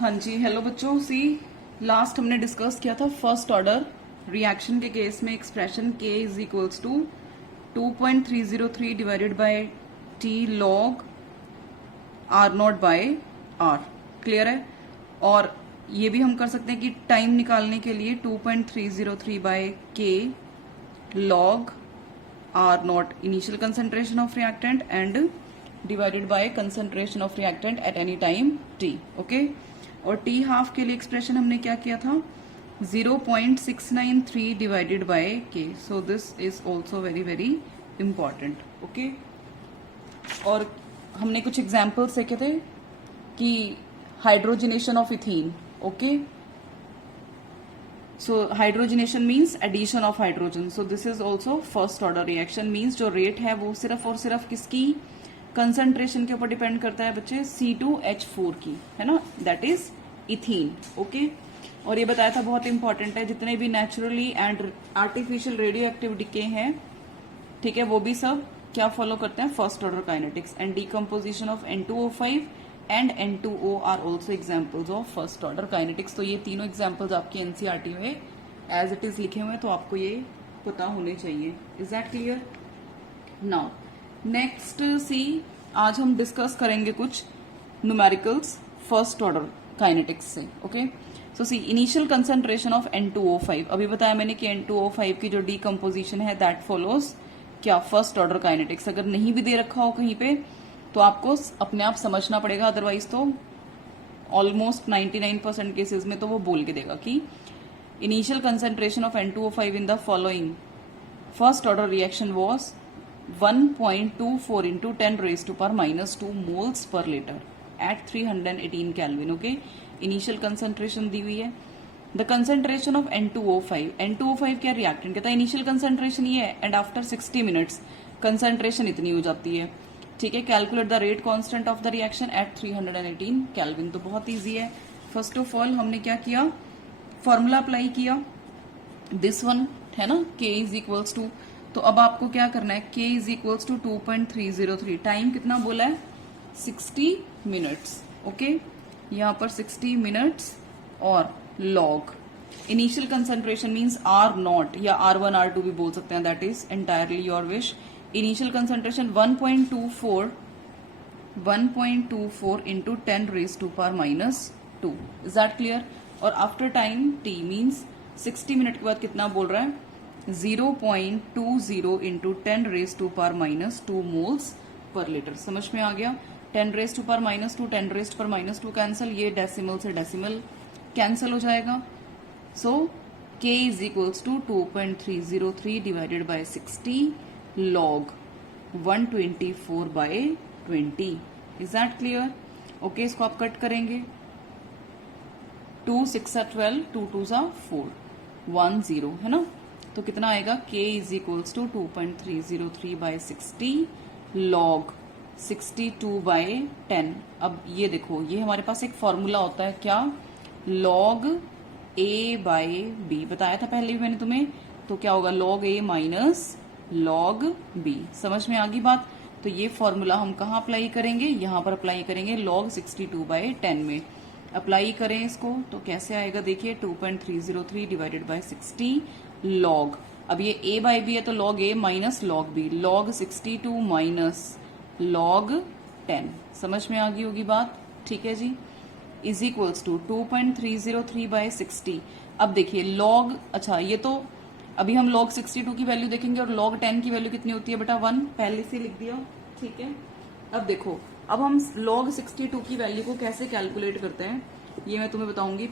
हाँ जी, हेलो बच्चों। सी लास्ट हमने डिस्कस किया था फर्स्ट ऑर्डर रिएक्शन के केस में expression K is equals to 2.303 divided by T log R naught by R। Clear है? और ये भी हम कर सकते हैं कि टाइम निकालने के लिए 2.303 by K log R naught initial concentration of reactant and divided by concentration of reactant at any time T। Okay, और टी हाफ के लिए एक्सप्रेशन हमने क्या किया था 0.693 divided by k. So this is also very very important. Okay, और हमने कुछ एग्जाम्पल्स देखे थे कि hydrogenation of ethene. Okay, so hydrogenation means addition of hydrogen. So this is also first order reaction. Means जो रेट है वो सिर्फ और सिर्फ किसकी कंसंट्रेशन के ऊपर डिपेंड करता है बच्चे, C2H4 की, है ना, दैट इज इथीन। ओके, और ये बताया था बहुत इंपॉर्टेंट है, जितने भी naturally and artificial radio active decay हैं, ठीक है, वो भी सब क्या फॉलो करते हैं, first order kinetics. And decomposition of N2O5 and N2O are also examples of first order kinetics. तो ये तीनों एग्जाम्पल्स आपकी एनसीईआरटी में एज इट इज लिखे हुए हैं, तो आपको ये पता होने चाहिए। Is that clear? Now next see, आज हम डिस्कस करेंगे कुछ न्यूमेरिकल्स फर्स्ट ऑर्डर काइनेटिक्स से। Okay, so see initial concentration of N2O5। अभी बताया मैंने कि N2O5 की जो डीकम्पोजिशन है दैट फॉलोज क्या, फर्स्ट ऑर्डर काइनेटिक्स। अगर नहीं भी दे रखा हो कहीं पे तो आपको अपने आप समझना पड़ेगा, अदरवाइज तो ऑलमोस्ट 99% केसेस में तो वो बोल के देगा कि initial concentration of N2O5 in the following first order reaction was 1.24 into 10 raised to power minus 2 moles per liter at 318 Kelvin। Okay, initial concentration दी हुई है। द कंसंट्रेशन ऑफ N2O5 क्या रिएक्टेंट कहता है, इनिशियल कंसंट्रेशन ये है and after 60 minutes concentration इतनी हो जाती है। ठीक है, calculate the rate constant of the reaction at 318 kelvin. तो बहुत ईजी है। फर्स्ट ऑफ ऑल हमने क्या किया, फॉर्मूला अप्लाई किया, दिस वन है ना, K इज इक्वल्स टू, तो अब आपको क्या करना है, K is equals to 2.303, time कितना बोला है 60 मिनट्स। ओके, यहाँ पर 60 मिनट्स और log initial concentration means R naught या R1 R2 भी बोल सकते हैं, that is entirely your wish. Initial concentration 1.24 into 10 raise to power minus 2। Is that clear? और after time T means 60 minute के बाद कितना बोल रहा है 0.20 into 10 raise to power minus 2 moles per litre. समझ में आ गया? 10 raise to power minus 2, 10 raise पर माइनस 2 कैंसिल, ये डेसिमल से डेसिमल कैंसिल हो जाएगा। So K is equals to 2.303 divided by 60 log 124 by 20। Is that clear? Okay, इसको आप कट करेंगे, 2 6 12, 2 2 4, 1 0, है ना, तो कितना आएगा K is equals to 2.303 by 60 log 62 by 10। अब ये देखो, ये हमारे पास एक फॉर्मूला होता है क्या, लॉग A बाय B, बताया था पहले भी मैंने तुम्हें, तो क्या होगा log A minus log B। समझ में आ गई बात? तो ये फॉर्मूला हम कहाँ अप्लाई करेंगे, यहाँ पर अप्लाई करेंगे लॉग 62 बाय 10 में। अप्लाई करें इसको तो कैसे आएगा, देखिए 2.303 डिवाइडेड बाय 60 लॉग, अब ये A बाय B है तो log A minus log B, log 62 minus log 10। समझ में आ गई होगी बात? ठीक है जी, इज इक्वल्स टू 2.303 बाय 60। अब देखिए लॉग, अच्छा ये तो अभी हम लॉग 62 की वैल्यू देखेंगे, और लॉग 10 की वैल्यू कितनी होती है बेटा 1, पहले से लिख दिया। ठीक है, अब देखो, अब हम लॉग 62 की वैल्यू को कैसे कैलकुलेट करते हैं ये मैं तुम्हें बताऊंगी।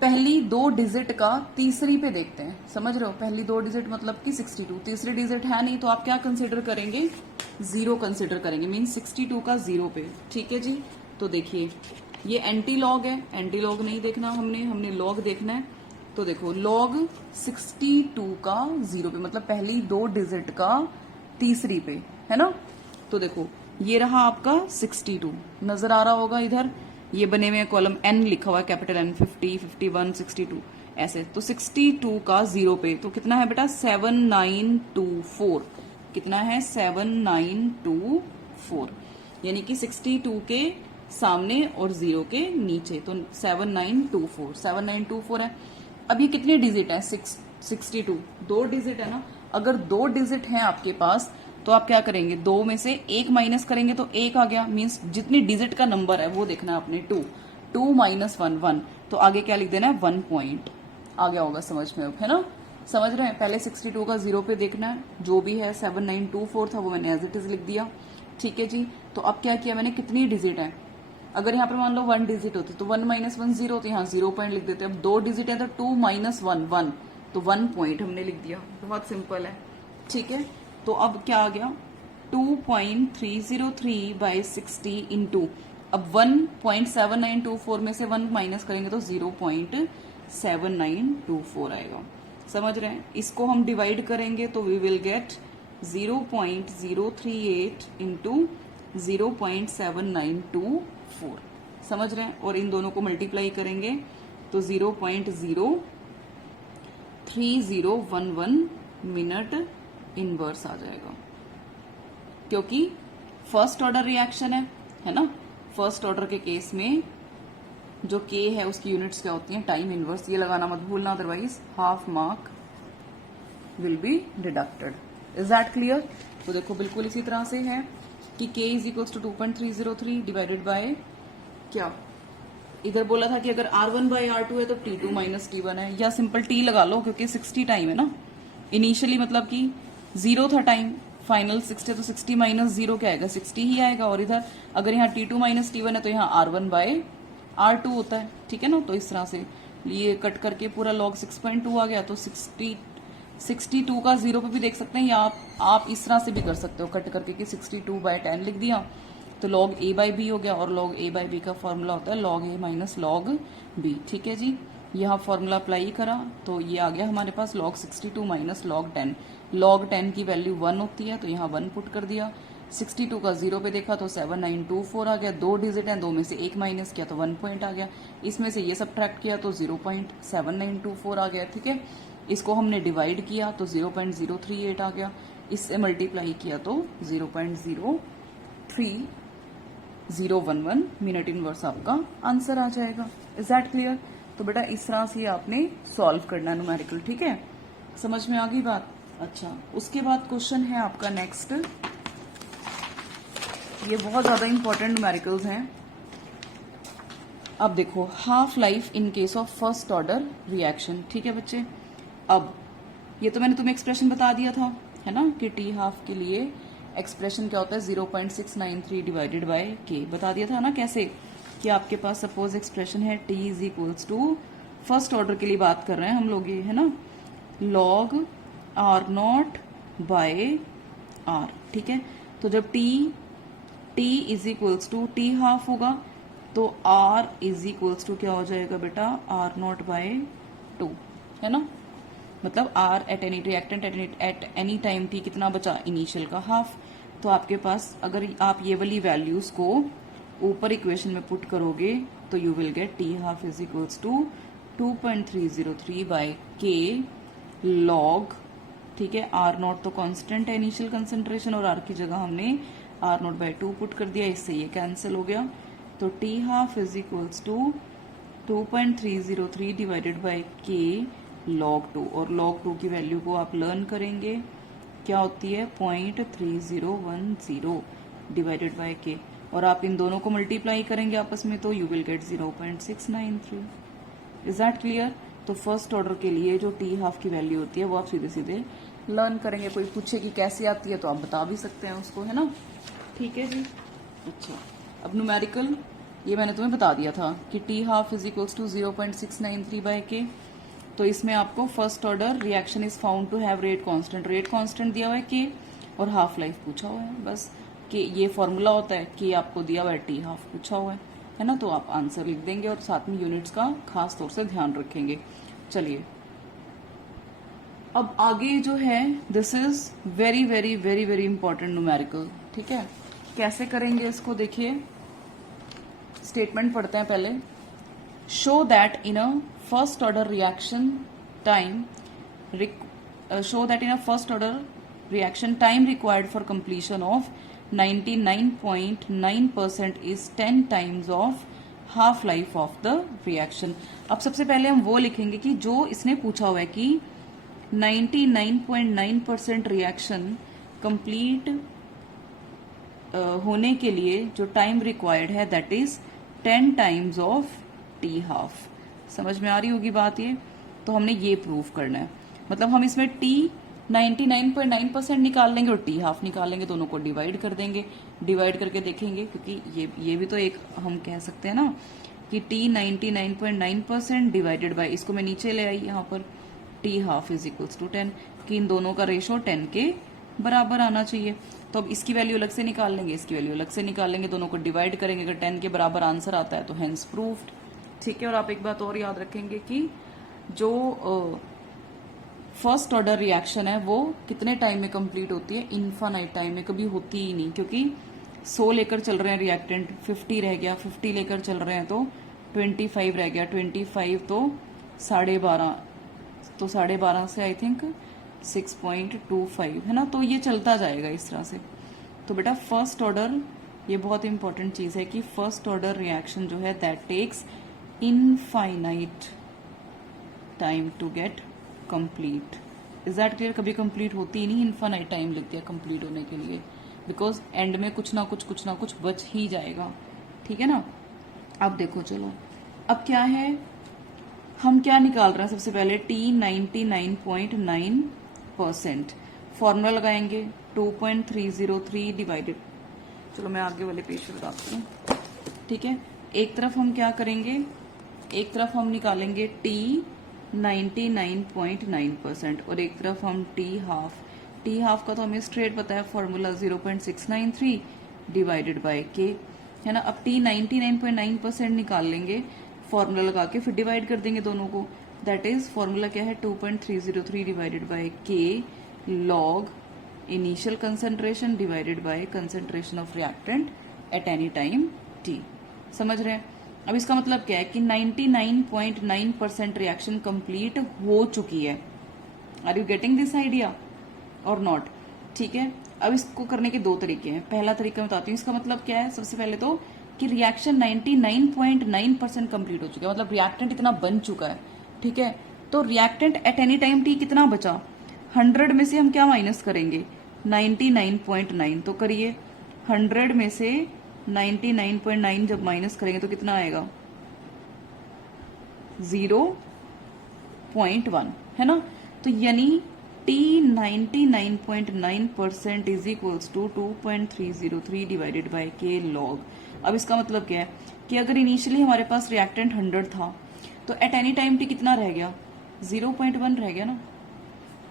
पहली 2 डिजिट का तीसरी पे देखते हैं, समझ रहे हो, पहली 2 डिजिट मतलब कि 62, तीसरी डिजिट है नहीं तो आप क्या कंसिडर करेंगे, 0 कंसिडर करेंगे, मीन 62 का 0 पे। ठीक है जी, तो देखिए ये एंटी लॉग है, एंटी लॉग नहीं देखना हमने लॉग देखना है। तो देखो लॉग 62 का 0 पे मतलब पहली 2 डिजिट का तीसरी पे, है ना, तो देखो ये रहा आपका 62, नजर आ रहा होगा इधर, ये बने हुए कॉलम N लिखा हुआ है, कैपिटल N, 50, 51, 62 ऐसे। तो 62 का 0 पे तो कितना है बेटा 7924, कितना है 7924, यानी कि 62 के सामने और 0 के नीचे, तो 7924 है। अब ये कितने डिजिट है? 62, 2 डिजिट है ना। अगर 2 डिजिट हैं आपके पास तो आप क्या करेंगे, 2 में से 1 माइनस करेंगे तो 1 आ गया, मीन्स जितनी डिजिट का नंबर है वो देखना है आपने, 2 माइनस 1 1, तो आगे क्या लिख देना है, 1 पॉइंट। आ गया होगा समझ में अब, है ना? समझ रहे हैं? पहले 62 का 0 पे देखना है, जो भी है 7924 था वो मैंने एज इट इज लिख दिया। ठीक है जी। तो अब क्या किया मैंने, कितनी डिजिट है, अगर यहाँ पर मान लो 1 डिजिट होती तो 1 माइनस 1 0, तो यहाँ 0 पॉइंट लिख देते। अब 2 डिजिट है तो 2 माइनस 1 1, तो 1 पॉइंट हमने लिख दिया। बहुत सिंपल है। ठीक है। तो अब क्या आ गया, 2.303 बाई 60 इंटू, अब 1.7924 में से 1 माइनस करेंगे तो 0.7924 आएगा। समझ रहे हैं? इसको हम डिवाइड करेंगे तो वी विल गेट 0.038 इंटू 0.7924। समझ रहे हैं? और इन दोनों को मल्टीप्लाई करेंगे तो 0.03011 मिनट इनवर्स आ जाएगा, क्योंकि फर्स्ट ऑर्डर रिएक्शन है ना। फर्स्ट ऑर्डर के केस में जो के है उसकी यूनिट्स क्या होती हैं, टाइम इनवर्स। ये लगाना मत भूलना, otherwise half mark will be deducted. Is that clear? तो देखो बिल्कुल इसी तरह से है कि k is equals to 2.303 divided by क्या, इधर बोला था कि अगर R1 बाई R2 है तो T2 माइनस T1 है, या सिंपल T लगा लो क्योंकि 60 टाइम है ना। इनिशियली मतलब कि 0 था टाइम, फाइनल 60, तो 60 माइनस 0 क्या आएगा, 60 ही आएगा। और इधर अगर यहाँ T2 माइनस T1 है तो यहाँ R1 बाय R2 होता है। ठीक है ना। तो इस तरह से ये कट करके पूरा log 6.2 आ गया। तो 62 का 0 पे भी देख सकते हैं, या आप इस तरह से भी कर सकते हो कट करके कि 62 बाय 10 लिख दिया तो log a बाई बी हो गया। और log a बाई बी का फॉर्मूला होता है log a minus log b। ठीक है जी। यहाँ फॉर्मूला अप्लाई करा तो ये आ गया हमारे पास log 62 माइनस log 10। log 10 की वैल्यू 1 होती है तो यहाँ 1 पुट कर दिया। 62 का 0 पे देखा तो 7924 आ गया। 2 डिजिट है, 2 में से 1 माइनस किया तो 1 पॉइंट आ गया। इसमें से ये सब्ट्रैक्ट किया तो 0.7924 आ गया। ठीक है। इसको हमने डिवाइड किया तो 0.038 आ गया। इससे मल्टीप्लाई किया तो 0.03011 मिनट इनवर्स आपका आंसर आ जाएगा। Is that clear? तो बेटा इस तरह से आपने सॉल्व करना है न्यूमेरिकल। ठीक है, समझ में आ गई बात? अच्छा, उसके बाद क्वेश्चन है आपका नेक्स्ट। ये बहुत ज्यादा इंपॉर्टेंट न्यूमेरिकल्स हैं। अब देखो, half life in case of first order reaction. ठीक है बच्चे, अब ये तो मैंने तुम्हें एक्सप्रेशन बता दिया था, है ना, कि टी हाफ के लिए एक्सप्रेशन क्या होता है 0.693 डिवाइडेड बाय के। बता दिया था ना कैसे, कि आपके पास सपोज एक्सप्रेशन है t is equals to, first order के लिए बात कर रहे हैं हम लोग ये, है ना, log R naught by R. ठीक है, तो जब t is equals to t half होगा तो आर इज इक्वल्स टू क्या हो जाएगा बेटा, आर नॉट बाय 2, है ना। मतलब R at any reactant at any time t कितना बचा, इनिशियल का हाफ। तो आपके पास अगर आप ये वाली वैल्यूज को ऊपर इक्वेशन में पुट करोगे तो you will get t half is equals to 2.303 by k log, ठीक है, आर नॉट तो कांस्टेंट है इनिशियल कंसेंट्रेशन, और आर की जगह हमने आर नॉट बाय 2 पुट कर दिया, इससे ये कैंसिल हो गया। तो t half is equals to 2.303 divided by k log 2, और log 2 की वैल्यू को आप लर्न करेंगे क्या होती है 0.3010 डिवाइडेड बाय के, और आप इन दोनों को मल्टीप्लाई करेंगे आपस में तो you will gate 0.693। Is that clear? तो फर्स्ट ऑर्डर के लिए जो टी हाफ की वैल्यू होती है वो आप सीधे सीधे लर्न करेंगे। कोई पूछे कि कैसे आती है तो आप बता भी सकते हैं उसको, है ना। ठीक है जी। अच्छा, अब न्यूमेरिकल ये मैंने तुम्हें बता दिया था कि t half is equals to 0.693 by k. तो इसमें आपको first order reaction is found to have rate constant, rate constant दिया हुआ है के, और हाफ लाइफ पूछा हुआ है, बस कि ये फॉर्मूला होता है कि आपको दिया हुआ है टी हाफ पूछा हुआ है ना। तो आप आंसर लिख देंगे और साथ में यूनिट्स का खास तौर से ध्यान रखेंगे। चलिए, अब आगे जो है this is very very very very important numerical. ठीक है, कैसे करेंगे इसको देखिए, स्टेटमेंट पढ़ते हैं पहले। show that in a first order reaction time required for completion of 99.9% is 10 times of half life of the reaction. अब सबसे पहले हम वो लिखेंगे कि जो इसने पूछा हुआ है कि 99.9% रिएक्शन कंप्लीट होने के लिए जो टाइम रिक्वायर्ड है that is 10 times of T half. समझ में आ रही होगी बात ये। तो हमने ये प्रूव करना है, मतलब हम इसमें टी 99.9% निकाल लेंगे और टी हाफ निकाल लेंगे, दोनों को डिवाइड कर देंगे, डिवाइड करके देखेंगे, क्योंकि ये भी तो एक हम कह सकते हैं ना कि टी 99.9% डिवाइडेड बाय, इसको मैं नीचे ले आई यहाँ पर, t half is equals to 10, कि इन दोनों का रेशो 10 के बराबर आना चाहिए। तो अब इसकी वैल्यू अलग से निकाल लेंगे, इसकी वैल्यू अलग से निकाल लेंगे, दोनों को डिवाइड करेंगे, अगर 10 के बराबर आंसर आता है तो हेंस प्रूव्ड। ठीक है। और आप एक बात और याद रखेंगे कि जो फर्स्ट ऑर्डर रिएक्शन है वो कितने टाइम में कंप्लीट होती है, इनफाइनाइट टाइम में कभी होती ही नहीं, क्योंकि 100 लेकर चल रहे हैं रिएक्टेंट, 50 रह गया, 50 लेकर चल रहे हैं तो 25 रह गया, 25 तो 12.5, तो 12.5 से आई थिंक 6.25 है ना, तो ये चलता जाएगा इस तरह से। तो बेटा फर्स्ट ऑर्डर, ये बहुत इंपॉर्टेंट चीज है कि फर्स्ट ऑर्डर रिएक्शन जो है that takes infinite time to get complete. Is that clear? कभी कंप्लीट होती ही नहीं, इनफाइनाइट टाइम लगती है कंप्लीट होने के लिए, बिकॉज एंड में कुछ ना कुछ बच ही जाएगा। ठीक है ना। अब देखो चलो, अब क्या है, हम क्या निकाल रहे हैं, सबसे पहले टी 99.9%, फॉर्मूला लगाएंगे 2.303 डिवाइडेड, चलो मैं आगे वाले पेज पे बताती हूँ। ठीक है। एक तरफ हम क्या करेंगे, एक तरफ हम निकालेंगे टी 99.9% और एक तरफ हम टी हाफ का तो हमें स्ट्रेट पता है फॉर्मूला 0.693 डिवाइडेड बाय के, है ना। अब टी 99.9% निकाल लेंगे फॉर्मूला लगा के, फिर डिवाइड कर देंगे दोनों को, दैट इज फॉर्मूला क्या है 2.303 divided by k log initial concentration divided by concentration of reactant at any time T. समझ रहे हैं? अब इसका मतलब क्या है कि 99.9% रिएक्शन कंप्लीट हो चुकी है। Are you getting this idea और नॉट? ठीक है। अब इसको करने के दो तरीके हैं। पहला तरीका बताती हूँ, इसका मतलब क्या है, सबसे पहले तो कि रिएक्शन 99.9% कंप्लीट हो चुका है, मतलब रिएक्टेंट इतना बन चुका है। ठीक है। तो reactant at any time t कितना बचा, 100 में से हम क्या माइनस करेंगे, 99.9, तो करिए 100 में से 99.9 जब माइनस करेंगे तो कितना आएगा, 0.1, है ना। तो यानी t 99.9% is equals to 2.303 divided by k log. अब इसका मतलब क्या है कि अगर इनिशियली हमारे पास रिएक्टेंट 100 था तो एट एनी टाइम टी कितना रह गया, 0.1 रह गया ना।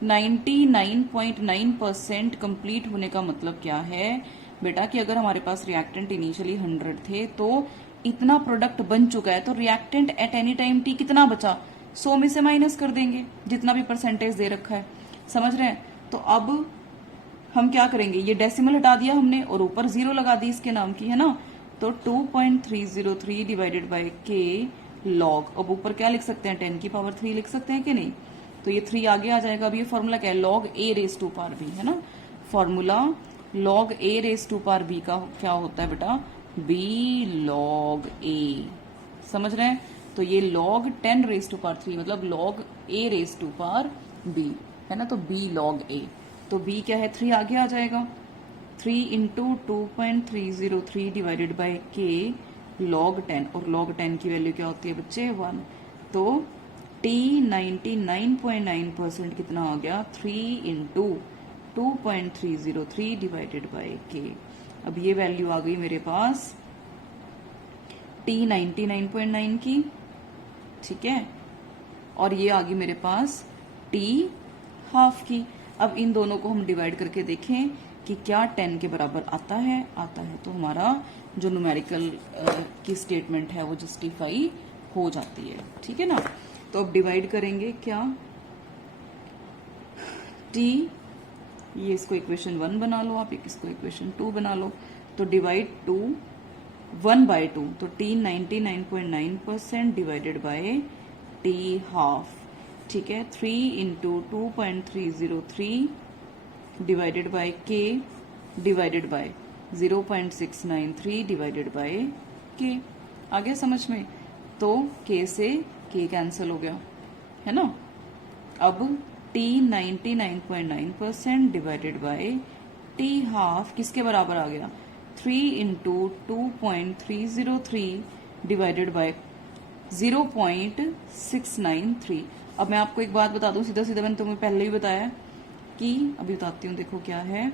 99.9% कंप्लीट होने का मतलब क्या है बेटा कि अगर हमारे पास रिएक्टेंट इनिशियली 100 थे तो इतना प्रोडक्ट बन चुका है, तो reactant at any time t कितना बचा, 100 में से माइनस कर देंगे जितना भी परसेंटेज दे रखा है। समझ रहे हैं? तो अब हम क्या करेंगे, ये डेसिमल हटा दिया हमने और ऊपर 0 लगा दी इसके नाम की, है ना। तो 2.303 डिवाइडेड बाय के लॉग, अब ऊपर क्या लिख सकते हैं, 10 की पावर 3 लिख सकते हैं कि नहीं, तो ये 3 आगे आ जाएगा। अब ये फॉर्मूला क्या है, log a raise to power b, है ना। Formula log a raise to power b का क्या होता है बेटा, बी लॉग ए। समझ रहे हैं? तो ये लॉग 10 रेस टू पावर 3 मतलब log a raise to power b, है ना। तो बी लॉग ए, तो बी क्या है, 3 आगे आ जाएगा, 3 into 2.303 divided by k log 10, और लॉग 10 की वैल्यू क्या होती है बच्चे, 1। तो टी 99.9% कितना आ गया, 3 इंटू 2.303 डिवाइडेड बाय के। अब ये वैल्यू आ गई मेरे पास टी 99.9 की, ठीक है, और ये आ गई मेरे पास टी हाफ की। अब इन दोनों को हम डिवाइड करके देखें कि क्या 10 के बराबर आता है, तो हमारा जो न्यूमेरिकल की स्टेटमेंट है वो जस्टिफाई हो जाती है। ठीक है ना। तो अब डिवाइड करेंगे क्या, टी, ये इसको इक्वेशन 1 बना लो आप, इसको इक्वेशन 2 बना लो, तो डिवाइड 1/2, तो T 99.9% divided by T half, ठीक है। 3 इंटू 2.303 डिवाइडेड बाय के डिवाइडेड बाय 0.693 डिवाइडेड बाय के। आ गया समझ में? तो के से के कैंसिल हो गया, है ना। अब t 99.9% divided by t half किसके बराबर आ गया? 3 इंटू 2.303 डिवाइडेड बाय 0.693। अब मैं आपको एक बात बता दूं, सीधा सीधा मैंने तुम्हें पहले ही बताया कि, अभी बताती हूँ, देखो क्या है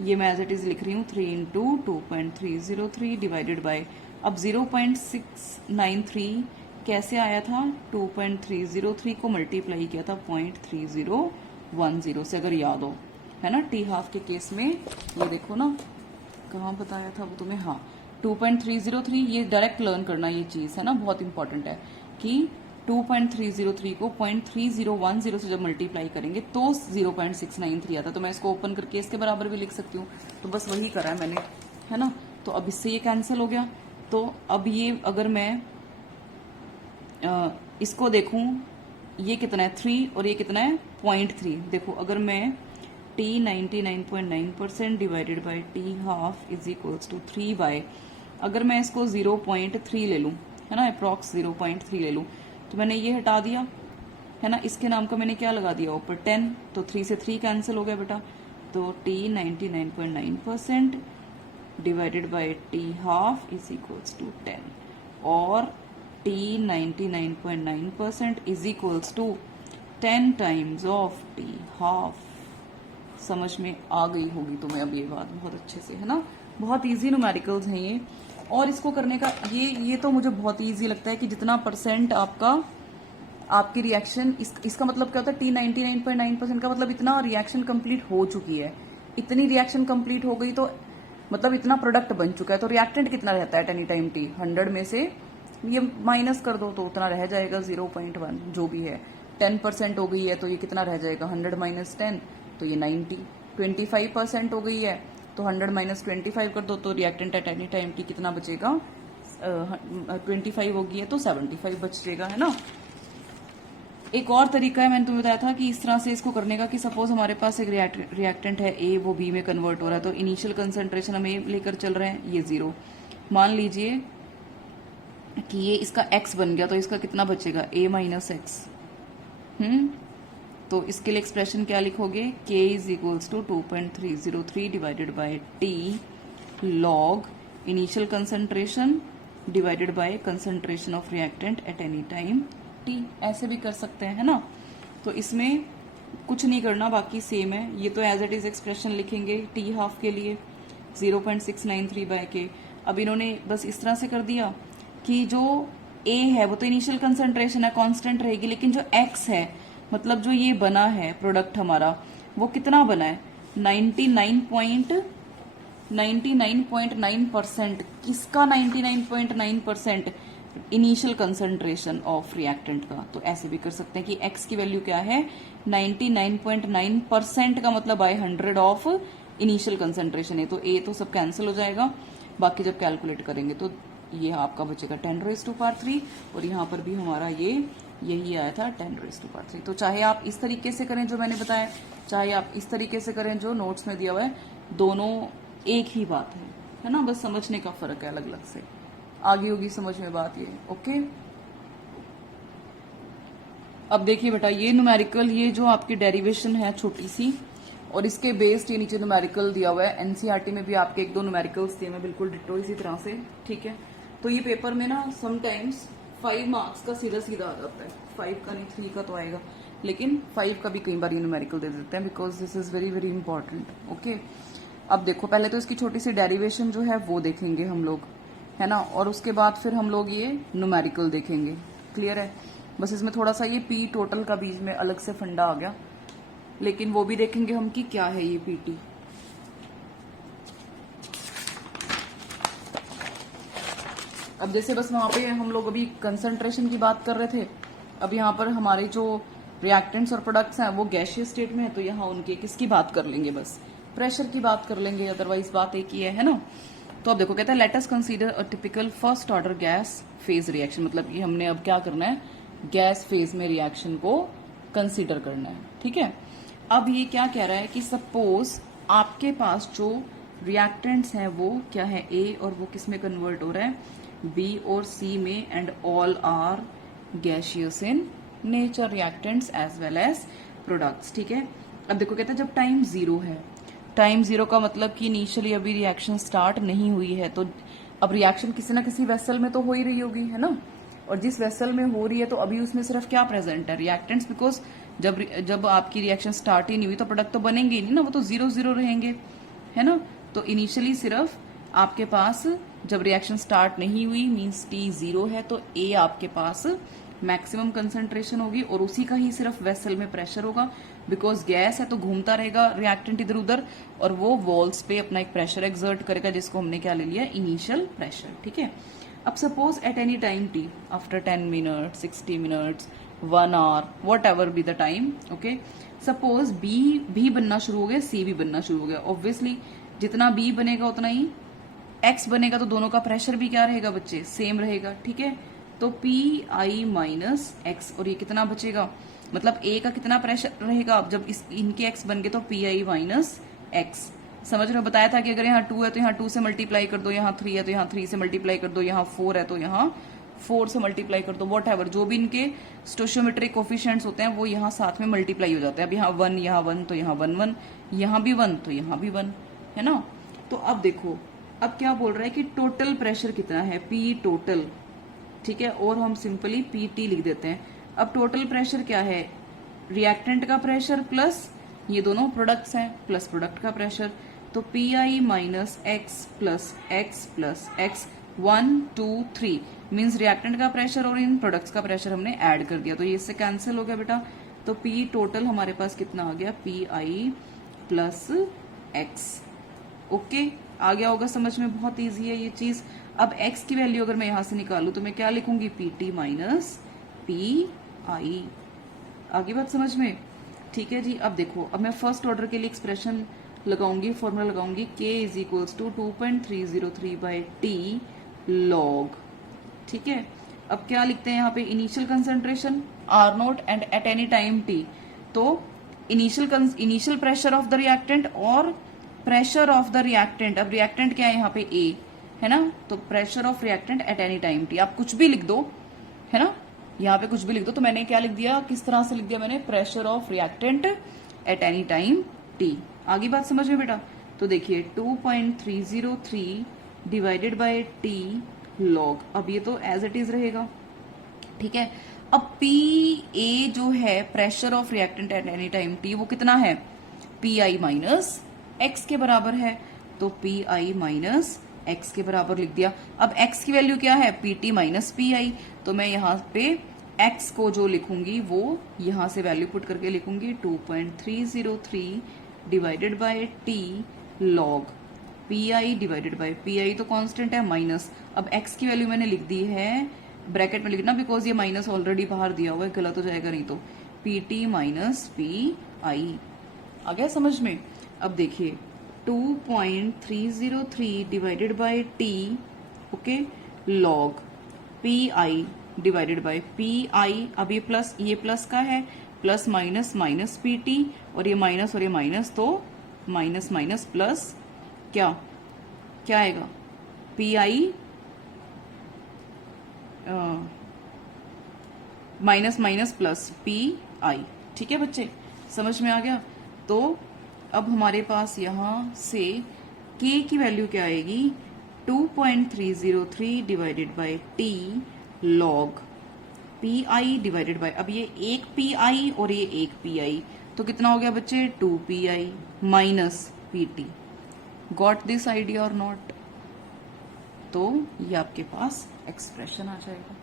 ये, मैं एज इट इज लिख रही हूँ 3 इंटू 2.303 डिवाइडेड बाय, अब 0.693 कैसे आया था? 2.303 को मल्टीप्लाई किया था 0.3010 से, अगर याद हो, है ना। टी हाफ के केस में ये देखो ना, कहाँ बताया था वो तुम्हें, हाँ 2.303, ये डायरेक्ट लर्न करना ये चीज, है ना, बहुत इंपॉर्टेंट है कि 2.303 को 0.3010 से जब मल्टीप्लाई करेंगे तो 0.693 आता है। तो मैं इसको ओपन करके इसके बराबर भी लिख सकती हूँ, तो बस वही करा है मैंने, है ना। तो अब इससे ये कैंसिल हो गया। तो अब ये अगर मैं इसको देखूं, ये कितना है 3 और ये कितना है 0.3। देखो अगर मैं t 99.9% divided by t half is equals to 3 by, अगर मैं इसको 0.3 ले लूं, है ना, अप्रॉक्स 0.3 ले लूं, तो मैंने ये हटा दिया, है ना, इसके नाम का मैंने क्या लगा दिया ऊपर 10, तो 3 से 3 कैंसिल हो गया बेटा। तो t 99.9% divided by t half is equals to 10 और t 99.9% is equals to 10 times of t half. समझ में आ गई होगी तुम्हें अब ये बात बहुत अच्छे से, है ना। बहुत इजी न्यूमेरिकल्स हैं ये, और इसको करने का ये तो मुझे बहुत इजी लगता है कि जितना परसेंट आपकी रिएक्शन, इसका मतलब क्या होता है, t 99.9% का मतलब इतना रिएक्शन कंप्लीट हो चुकी है, इतनी रिएक्शन कंप्लीट हो गई तो मतलब इतना प्रोडक्ट बन चुका है, तो रिएक्टेंट कितना रहता है एनी टाइम t, 100 में से ये माइनस कर दो तो उतना रह जाएगा 0.1 जो भी है। 10% हो गई है तो ये कितना रह जाएगा, 100 माइनस 10 तो ये 90। 25% हो गई है तो 100 माइनस 25 कर दो तो reactant at any time t कितना बचेगा, 25 हो गई है तो 75 बचेगा, है ना। एक और तरीका है, मैंने तुम्हें बताया था कि इस तरह से इसको करने का, कि सपोज हमारे पास एक रिएक्टेंट है A, वो B में कन्वर्ट हो रहा है, तो इनिशियल कंसंट्रेशन हम A लेकर चल रहे हैं, ये 0। मान लीजिए कि ये इसका x बन गया, तो इसका कितना बचेगा, A माइनस एक्स। तो इसके लिए एक्सप्रेशन क्या लिखोगे, k is equals to 2.303 divided by t log initial concentration divided by concentration of reactant at any time t। ऐसे भी कर सकते हैं, है ना। तो इसमें कुछ नहीं करना, बाकी सेम है, ये तो एज इट इज एक्सप्रेशन लिखेंगे t हाफ के लिए 0.693 बाय k। अब इन्होंने बस इस तरह से कर दिया कि जो a है वो तो इनिशियल कंसंट्रेशन है, कांस्टेंट रहेगी, लेकिन जो x है, मतलब जो ये बना है प्रोडक्ट हमारा, वो कितना बना है, 99.9%। किसका 99.9%? इनिशियल कंसंट्रेशन ऑफ रिएक्टेंट का। तो ऐसे भी कर सकते हैं कि x की वैल्यू क्या है, 99.9% का मतलब बाय 100 ऑफ इनिशियल कंसंट्रेशन है, तो a तो सब कैंसिल हो जाएगा, बाकी जब कैलकुलेट करेंगे तो ये आपका बचेगा 10⁻³ और यहाँ पर भी हमारा यही आया था 10⁻³। तो चाहे आप इस तरीके से करें जो मैंने बताया, चाहे आप इस तरीके से करें जो नोट्स में दिया हुआ है, दोनों एक ही बात है ना, बस समझने का फर्क है अलग अलग से। आगे होगी समझ में बात ये, ओके। अब देखिए बेटा, ये न्यूमेरिकल, ये जो आपकी डेरिवेशन है छोटी सी, और इसके बेस्ड ये नीचे न्यूमेरिकल दिया हुआ है। एनसीईआरटी में भी आपके 1-2 न्यूमेरिकल्स दिए हैं बिल्कुल डिट्टो इसी तरह से, ठीक है। तो ये पेपर में ना समटाइम्स 5 मार्क्स का सीधा सीधा आ जाता है, 5 का नहीं 3 का तो आएगा, लेकिन 5 का भी कई बार ये न्यूमेरिकल दे देते हैं, because this is very very important, okay. अब देखो, पहले तो इसकी छोटी सी डेरिवेशन जो है वो देखेंगे हम लोग, है ना, और उसके बाद फिर हम लोग ये न्यूमेरिकल देखेंगे, क्लियर है। बस इसमें थोड़ा सा ये पी टोटल का बीच में अलग से फंडा आ गया, लेकिन वो भी देखेंगे हम कि क्या है ये पीटी। अब जैसे बस वहां पे हम लोग अभी कंसंट्रेशन की बात कर रहे थे, अब यहाँ पर हमारे जो रिएक्टेंट्स और प्रोडक्ट्स हैं वो गैसियस स्टेट में है, तो यहाँ उनके किसकी बात कर लेंगे, बस प्रेशर की बात कर लेंगे, अदरवाइज बात एक ही है ना। तो अब देखो, कहता है let us consider a typical first order gas phase reaction, मतलब ये हमने अब क्या करना है, गैस फेज में रिएक्शन को कंसीडर करना है, ठीक है। अब ये क्या कह रहा है कि सपोज आपके पास जो रिएक्टेंट्स हैं वो क्या है, ए, और वो किस में कन्वर्ट हो रहा है, बी और सी में, and all are gaseous in nature, reactants as well as products. ठीक है, अब देखो कहते हैं जब टाइम जीरो है, टाइम जीरो का मतलब कि इनिशियली अभी रिएक्शन स्टार्ट नहीं हुई है, तो अब रिएक्शन किसी ना किसी वेसल में तो हो ही रही होगी, है ना, और जिस वेसल में हो रही है तो अभी उसमें सिर्फ क्या प्रेजेंट है, रिएक्टेंट्स, बिकॉज जब आपकी रिएक्शन स्टार्ट ही नहीं हुई तो प्रोडक्ट तो बनेंगे ही नहीं ना, वो तो जीरो जीरो रहेंगे, है ना। तो इनिशियली सिर्फ आपके पास जब रिएक्शन स्टार्ट नहीं हुई मींस टी जीरो है, तो ए आपके पास मैक्सिमम कंसंट्रेशन होगी और उसी का ही सिर्फ वेसल में प्रेशर होगा, बिकॉज गैस है तो घूमता रहेगा रिएक्टेंट इधर उधर, और वो वॉल्स पे अपना एक प्रेशर एक्सर्ट करेगा जिसको हमने क्या ले लिया, इनिशियल प्रेशर। ठीक है, अब suppose at any time T, after 10 minute, 60 minutes, 1 hour, whatever be the time, okay, suppose B भी बनना शुरू हो गया, सी भी बनना शुरू हो गया, ऑब्वियसली जितना बी बनेगा उतना ही एक्स बनेगा, तो दोनों का प्रेशर भी क्या रहेगा बच्चे, सेम रहेगा। ठीक है, तो पी आई माइनस एक्स, और ये कितना बचेगा, मतलब ए का कितना प्रेशर रहेगा, अब जब इनके एक्स बन गए तो पी आई माइनस एक्स, समझ रहे हो, बताया था कि अगर यहाँ 2 है तो यहाँ 2 से मल्टीप्लाई कर दो, यहाँ 3 है तो यहाँ 3 से मल्टीप्लाई कर दो, यहाँ 4 है तो यहाँ 4 से मल्टीप्लाई कर दो, वॉट एवर जो भी इनके स्टोशियोमेट्रिक कोफिशिएंट्स होते हैं वो यहाँ साथ में मल्टीप्लाई हो जाते हैं। अब यहाँ 1, यहाँ 1 तो यहाँ 1 1, यहाँ भी 1 तो यहाँ भी 1, है ना। तो अब देखो, अब क्या बोल रहा है कि टोटल प्रेशर कितना है, पी टोटल, ठीक है, और हम सिंपली पी टी लिख देते हैं। अब टोटल प्रेशर क्या है, रिएक्टेंट का प्रेशर प्लस ये दोनों प्रोडक्ट्स हैं प्लस प्रोडक्ट का प्रेशर, तो P I minus x plus x plus x, 1 2 3 means reactant का प्रेशर और इन प्रोडक्ट्स का प्रेशर हमने ऐड कर दिया, तो ये इससे कैंसिल हो गया बेटा, तो पी टोटल हमारे पास कितना आ गया, P I plus X. Okay, आ गया होगा समझ में, बहुत इजी है ये चीज। अब x की वैल्यू अगर मैं यहां से निकालूं तो मैं क्या लिखूंगी, पी टी माइनस पी आई, आगे बात समझ में, ठीक है जी। अब देखो, अब मैं फर्स्ट ऑर्डर के लिए एक्सप्रेशन लगाऊंगी, फॉर्मूला लगाऊंगी, k is equals to 2.303 by T log, ठीक है। अब क्या लिखते हैं यहाँ पे, initial concentration R naught and at any time T, तो initial pressure of the reactant और प्रेशर ऑफ द रिएक्टेंट, अब रिएक्टेंट क्या है यहाँ पे ए, है ना, तो pressure of reactant at any time T, आप कुछ भी लिख दो, है ना, यहाँ पे कुछ भी लिख दो, तो मैंने क्या लिख दिया, किस तरह से लिख दिया मैंने, pressure of reactant at any time T, आगे बात समझ में बेटा। तो देखिए 2.303 डिवाइडेड बाय टी लॉग, अब ये तो एज इट इज रहेगा, ठीक है। अब पी ए जो है pressure of reactant at any time T, वो कितना है, पी आई माइनस एक्स के बराबर है, तो पी आई माइनस एक्स के बराबर लिख दिया। अब एक्स की वैल्यू क्या है, पी टी माइनस पी आई, तो मैं यहाँ पे एक्स को जो लिखूंगी वो यहाँ से वैल्यू पुट करके लिखूंगी 2.303 divided by T log P I divided by P आई, तो कांस्टेंट है माइनस, अब एक्स की वैल्यू मैंने लिख दी है ब्रैकेट में लिखना, बिकॉज ये माइनस ऑलरेडी बाहर दिया हुआ है, गलत हो जाएगा नहीं तो, P T minus P I, आ गया समझ में। अब देखिए 2.303 divided by T, okay, log P I divided by P I, अब ये प्लस का है, plus minus minus P T, और ये माइनस, तो माइनस माइनस प्लस क्या क्या आएगा, P I minus minus plus P I, ठीक है बच्चे, समझ में आ गया। तो अब हमारे पास यहां से k की वैल्यू क्या आएगी, 2.303 divided by T log P I divided bye, अब ये एक पी आई और ये एक पी आई, तो कितना हो गया बच्चे, 2 P I minus P T, got this idea और नॉट, तो ये आपके पास एक्सप्रेशन आ जाएगा,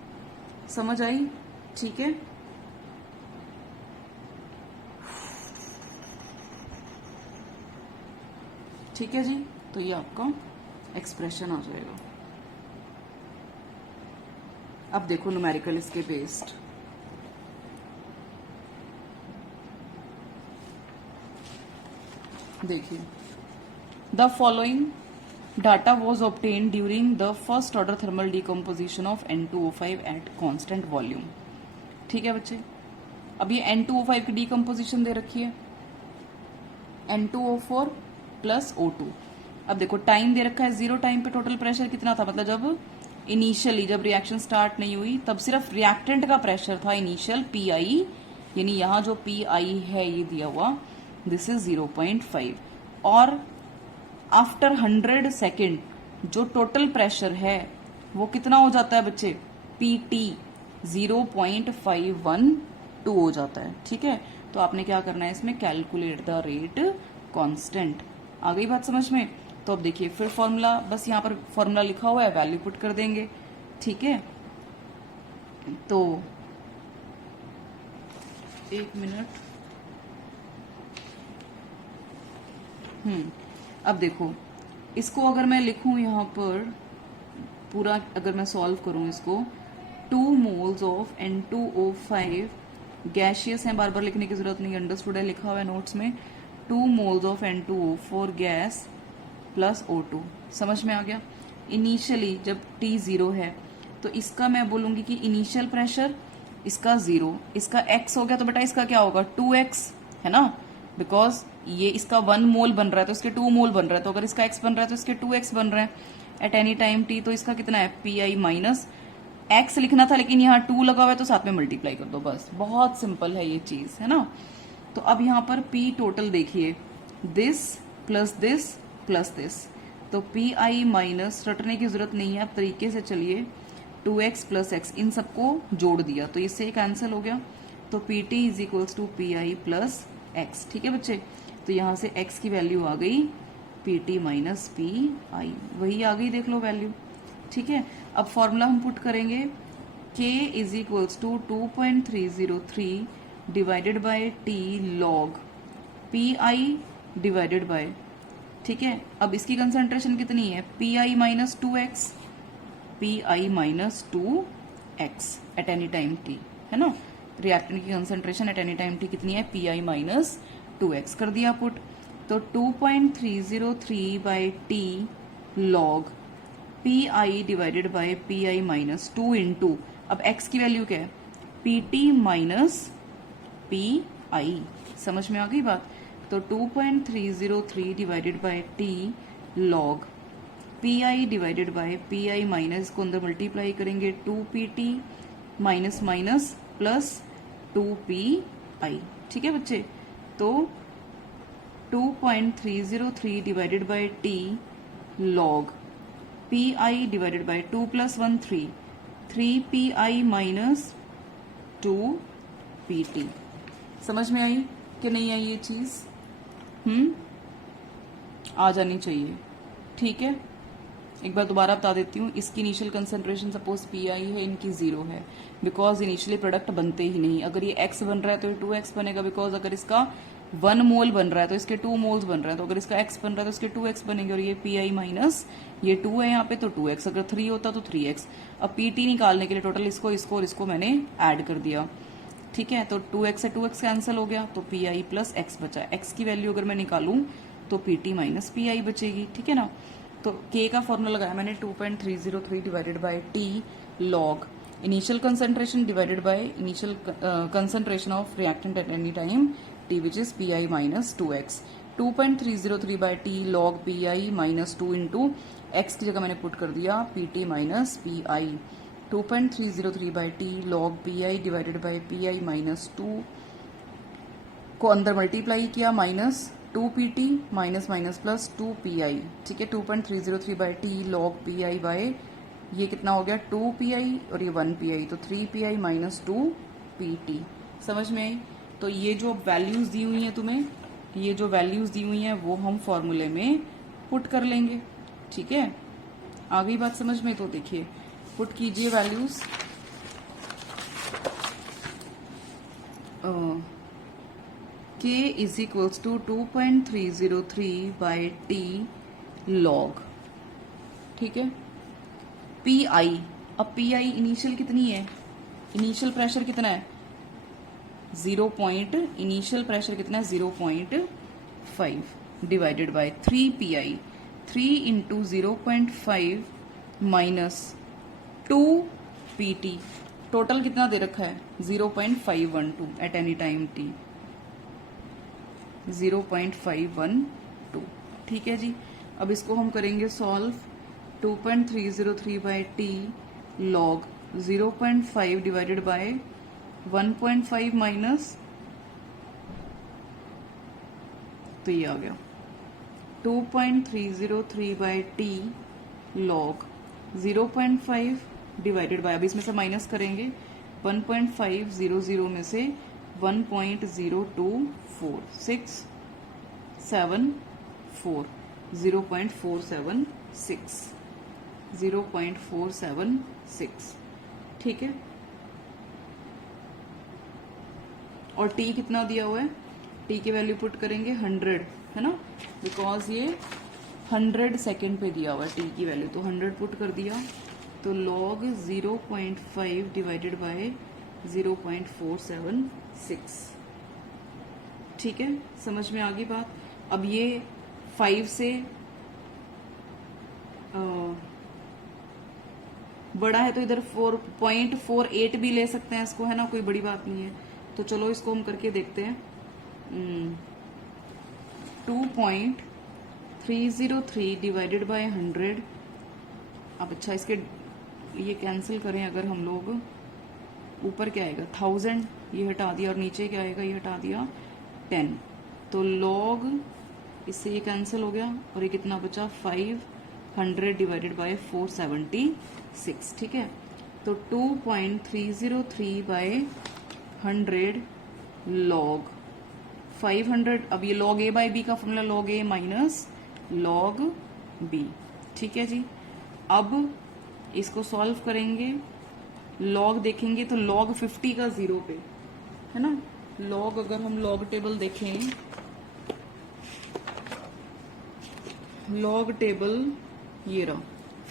समझ आई, ठीक है। ठीक है जी, तो ये आपका एक्सप्रेशन आ जाएगा। अब देखो न्यूमेरिकल इसके बेस्ड, देखिए the following data was obtain during the first order thermal decomposition of N2O5 at constant volume, ठीक है बच्चे। अब ये N2O5 की डिकम्पोजिशन दे रखी है, N2O4 प्लस O2, अब देखो टाइम दे रखा है 0 टाइम पे टोटल प्रेशर कितना था, मतलब जब इनिशियली जब रिएक्शन स्टार्ट नहीं हुई तब सिर्फ रिएक्टेंट का प्रेशर था इनिशियल पीआई, यानी यहाँ जो पीआई है ये दिया हुआ दिस इज 0.5, और आफ्टर 100 सेकेंड जो टोटल प्रेशर है वो कितना हो जाता है बच्चे, पीटी 0.512 हो जाता है। ठीक है, तो आपने क्या करना है इसमें, कैलकुलेट द रेट कांस्टेंट। आ गई बात समझ में। तो अब देखिए फिर फॉर्मूला, बस यहाँ पर फॉर्मूला लिखा हुआ है, वैल्यू पुट कर देंगे। ठीक है, तो एक मिनट। अब देखो इसको अगर मैं लिखूं यहाँ पर पूरा, अगर मैं सॉल्व करूं इसको, 2 मोल्स ऑफ N2O5 गैशियस है, बार बार लिखने की जरूरत नहीं, अंडरस्टूड है, लिखा हुआ है नोट्स में। 2 moles of N2O4 gas plus O2, समझ में आ गया। इनिशियली जब T 0 है तो इसका मैं बोलूंगी कि इनिशियल प्रेशर इसका 0, इसका x हो गया तो बेटा इसका क्या होगा 2x, है ना, बिकॉज ये इसका 1 मोल बन रहा है तो इसके 2 मोल बन रहा है, तो अगर इसका x बन रहा है तो इसके 2x बन रहे हैं एट एनी टाइम t। तो इसका कितना है पी माइनस x लिखना था लेकिन यहाँ 2 लगा हुआ है तो साथ में मल्टीप्लाई कर दो, बस बहुत सिंपल है ये चीज, है ना। तो अब यहाँ पर p टोटल देखिए, this plus this plus this, तो पी आई माइनस, रटने की जरूरत नहीं है, आप तरीके से चलिए, 2x प्लस एक्स इन सबको जोड़ दिया तो इससे कैंसिल हो गया, तो P T is equals to P I plus X. ठीक है बच्चे, तो यहाँ से x की वैल्यू आ गई पी टी माइनस पी आई, वही आ गई, देख लो वैल्यू। ठीक है, अब फॉर्मूला हम पुट करेंगे, k is equals to 2.303 divided by t log P I divided by, ठीक है, अब इसकी कंसंट्रेशन कितनी है, P I minus 2x, P I minus 2x at any time t, है ना। रिएक्टेंट की concentration at any time t कितनी है, पी आई माइनस 2x, कर दिया पुट, तो 2.303 by T log P I divided by P I minus 2 into, अब x की वैल्यू क्या है, पी टी माइनस पी आई, समझ में आ गई बात। तो 2.303 divided by T log P I divided by P I minus को अंदर मल्टीप्लाई करेंगे 2pt minus minus plus 2pi। ठीक है बच्चे, तो 2.303 divided by T log P I divided by 2 plus 1 3, 3pi minus 2pt। समझ में आई कि नहीं आई ये चीज, आ जानी चाहिए। ठीक है, एक बार दोबारा बता देती हूँ, इसकी initial concentration suppose P I है, इनकी 0 है, बिकॉज इनिशियली प्रोडक्ट बनते ही नहीं। अगर ये x बन रहा है तो ये 2x बनेगा, बिकॉज अगर इसका 1 मोल बन रहा है तो इसके 2 मोल्स बन रहे हैं, तो अगर इसका x बन रहा है तो इसके 2x बनेंगे, और ये पी आई माइनस ये 2 है यहाँ पे तो 2x, अगर 3 होता तो 3x। अब पी टी निकालने के लिए टोटल इसको इसको और इसको मैंने ऐड कर दिया। ठीक है, तो 2x से 2x कैंसिल हो गया, तो पी आई प्लस एक्स बचा, x की वैल्यू अगर मैं निकालूं तो पी टी माइनस पी आई बचेगी। ठीक है ना, तो k का फॉर्मूला लगाया मैंने 2.303 divided by t log initial concentration divided by initial concentration of reactant at any time t which is P I minus 2x, 2.303 by t log P I minus 2 into X की जगह मैंने put कर दिया P T minus P I, 2.303 by T log P I divided by P I minus 2 को अंदर multiply किया minus 2pt minus minus plus 2pi। ठीक है, 2.303 by T log P I by ये कितना हो गया 2pi और ये 1pi, तो 3pi माइनस 2pt। समझ में आई। तो ये जो वैल्यूज दी हुई हैं तुम्हें, ये जो वैल्यूज दी हुई हैं वो हम फॉर्मूले में पुट कर लेंगे। ठीक है, आ गई बात समझ में। तो देखिए पुट कीजिए values, k is equals to 2.303 by T log, ठीक है, पी आई। अब पी आई इनिशियल कितनी है, इनिशियल प्रेशर कितना है 0. प्रेशर कितना है 0.5 divided by 3pi, 3 into 0.5 minus 2pt, total कितना दे रखा है 0.512 एट एनी टाइम t, 0.512। ठीक है जी। अब इसको हम करेंगे solve. 2.303 by T log 0.5 divided by 1.5 minus, तो ये आ गया 2.303 by T log 0.5 divided by, अब इसमें से माइनस करेंगे 1.500 में से 1.024674 0.476 ठीक है। और टी कितना दिया हुआ है, टी की वैल्यू पुट करेंगे 100 है ना, बिकॉज ये 100 सेकेंड पे दिया हुआ है टी की वैल्यू, तो 100 पुट कर दिया, तो लॉग 0.5 डिवाइडेड बाय 0.476 ठीक है। समझ में आ गई बात। अब ये 5 से बड़ा है तो इधर 4.48 भी ले सकते हैं इसको, है ना, कोई बड़ी बात नहीं है। तो चलो इसको हम करके देखते हैं। 2.303 डिवाइडेड बाय 100। अब अच्छा इसके ये कैंसिल करें अगर हम लोग, ऊपर क्या आएगा 1000, ये हटा दिया, और नीचे क्या आएगा, ये हटा दिया 10, तो लॉग इससे ये कैंसिल हो गया, और ये कितना बचा 500 डिवाइडेड बाय 476 ठीक है। तो 2.303 बाय 100 लॉग 500, अब ये लॉग ए बाय बी का फॉर्मूला लॉग ए माइनस लॉग बी ठीक है जी। अब इसको सॉल्व करेंगे, लॉग देखेंगे तो लॉग 50 का 0 पे है ना, लॉग अगर हम लॉग टेबल देखें, लॉग टेबल ये रहा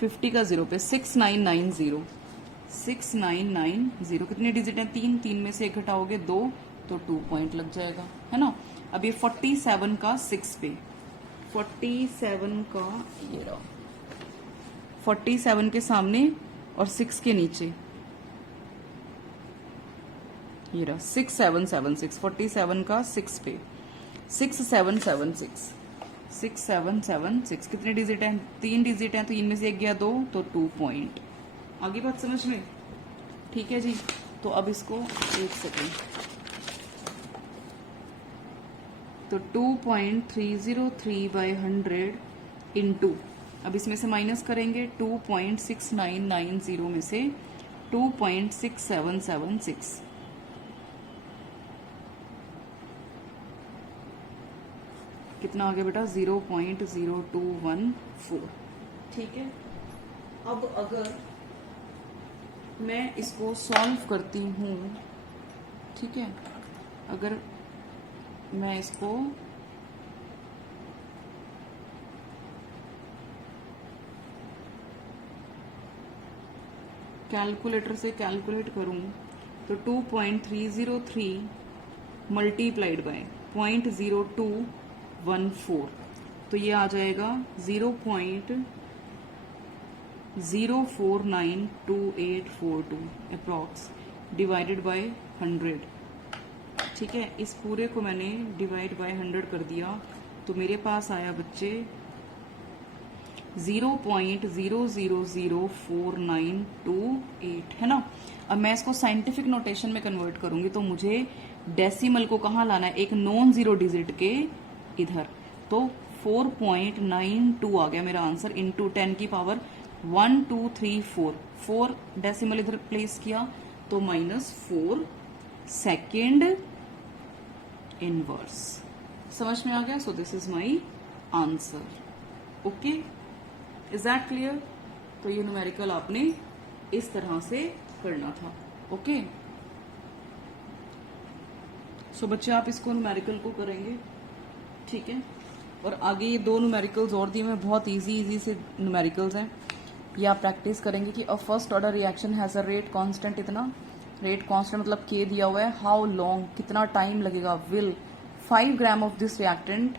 50 का 0 पे 6990 कितने डिजिट हैं, 3 में से एक घटाओगे 2, तो 2 पॉइंट लग जाएगा है ना। अब ये 47 का 6 पे, 47 का ये रहा 47 के सामने और 6 के नीचे, ये रहा 6776, 47 का 6 पे 6776 कितने डिजिट हैं, 3 डिजिट हैं, तो इनमें से एक गया 2, तो 2 पॉइंट। आगे बात समझ में, ठीक है जी। तो अब इसको एक सेकेंड, तो 2.303 बाय 100 इंटू, अब इसमें से माइनस करेंगे 2.6990 में से 2.6776, कितना आ गया बेटा 0.0214 ठीक है। अब अगर मैं इसको सॉल्व करती हूँ, ठीक है, अगर मैं इसको कैलकुलेटर से कैलकुलेट करूं तो 2.303 मल्टीप्लाइड बाय 0.0214, तो ये आ जाएगा 0.0492842 अप्रॉक्स डिवाइडेड बाय 100 ठीक है। इस पूरे को मैंने डिवाइड बाय 100 कर दिया, तो मेरे पास आया बच्चे 0.000498 है ना। अब मैं इसको साइंटिफिक नोटेशन में कन्वर्ट करूंगी, तो मुझे डेसिमल को कहाँ लाना है, एक नॉन जीरो डिजिट के इधर, तो 4.92 आ गया मेरा आंसर, इंटू 10 की पावर 1234, 4 डेसिमल इधर प्लेस किया, तो -4 सेकेंड इनवर्स। समझ में आ गया। सो this is my answer. Okay, is that clear. तो ये न्यूमेरिकल आपने इस तरह से करना था। ओके, सो बच्चे आप इसको न्यूमेरिकल को करेंगे, ठीक है। और आगे ये 2 न्यूमेरिकल्स और दिए हैं, बहुत इजी से न्यूमेरिकल्स हैं, ये आप प्रैक्टिस करेंगे कि a first order reaction has a rate constant, इतना रेट कांस्टेंट मतलब के दिया हुआ है, हाउ लॉन्ग कितना टाइम लगेगा, will 5 gram of this reactant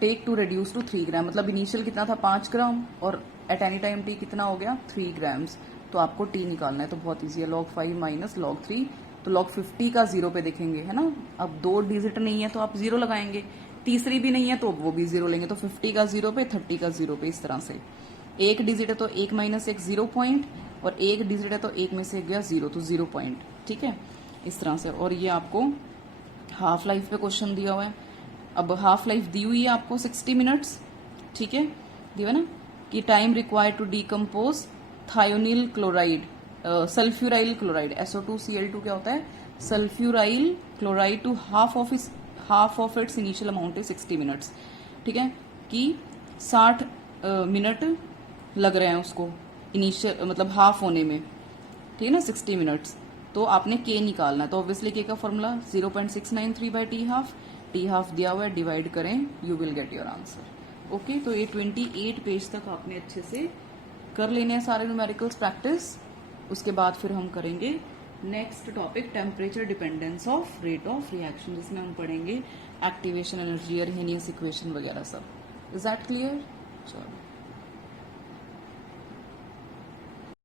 take to reduce to 3 gram, मतलब इनिशियल कितना था 5 ग्राम और एट एनी टाइम टी कितना हो गया 3 ग्राम्स, तो आपको टी निकालना है। तो बहुत ईजी है, log 5 माइनस log 3, तो log 50 का 0 पे देखेंगे, है ना। अब 2 डिजिट नहीं है तो आप 0 लगाएंगे, तीसरी भी नहीं है तो वो भी 0 लेंगे, तो 50 का 0 पे, 30 का 0 पे, इस तरह से। एक डिजिट है तो 1 माइनस 1 0 पॉइंट, और एक डिजिट है तो 1 में से गया 0, तो 0 पॉइंट, ठीक है, इस तरह से। और ये आपको हाफ लाइफ पे क्वेश्चन दिया हुआ है। अब हाफ लाइफ दी हुई है आपको 60 मिनट्स, ठीक है, दिया है ना, कि time required to decompose thionyl chloride, sulphuryl chloride, SO2Cl2 क्या होता है, sulphuryl chloride, to half of its initial amount is 60 minutes, ठीक है, कि 60 मिनट लग रहे हैं उसको इनिशियल, मतलब हाफ होने में, ठीक है ना, 60 मिनट्स। तो आपने के निकालना है, तो ऑब्वियसली के का फॉर्मूला 0.693/t हाफ दिया हुआ है, डिवाइड करें, you will get your answer. Okay, तो ये 28 पेज तक आपने अच्छे से कर लेने हैं सारे न्यूमेरिकल्स प्रैक्टिस। उसके बाद फिर हम करेंगे next topic, temperature dependence of rate of reaction, जिसमें हम पढ़ेंगे एक्टिवेशन एनर्जी, अर्हेनियस इक्वेशन वगैरह सब। Is that clear? चलो।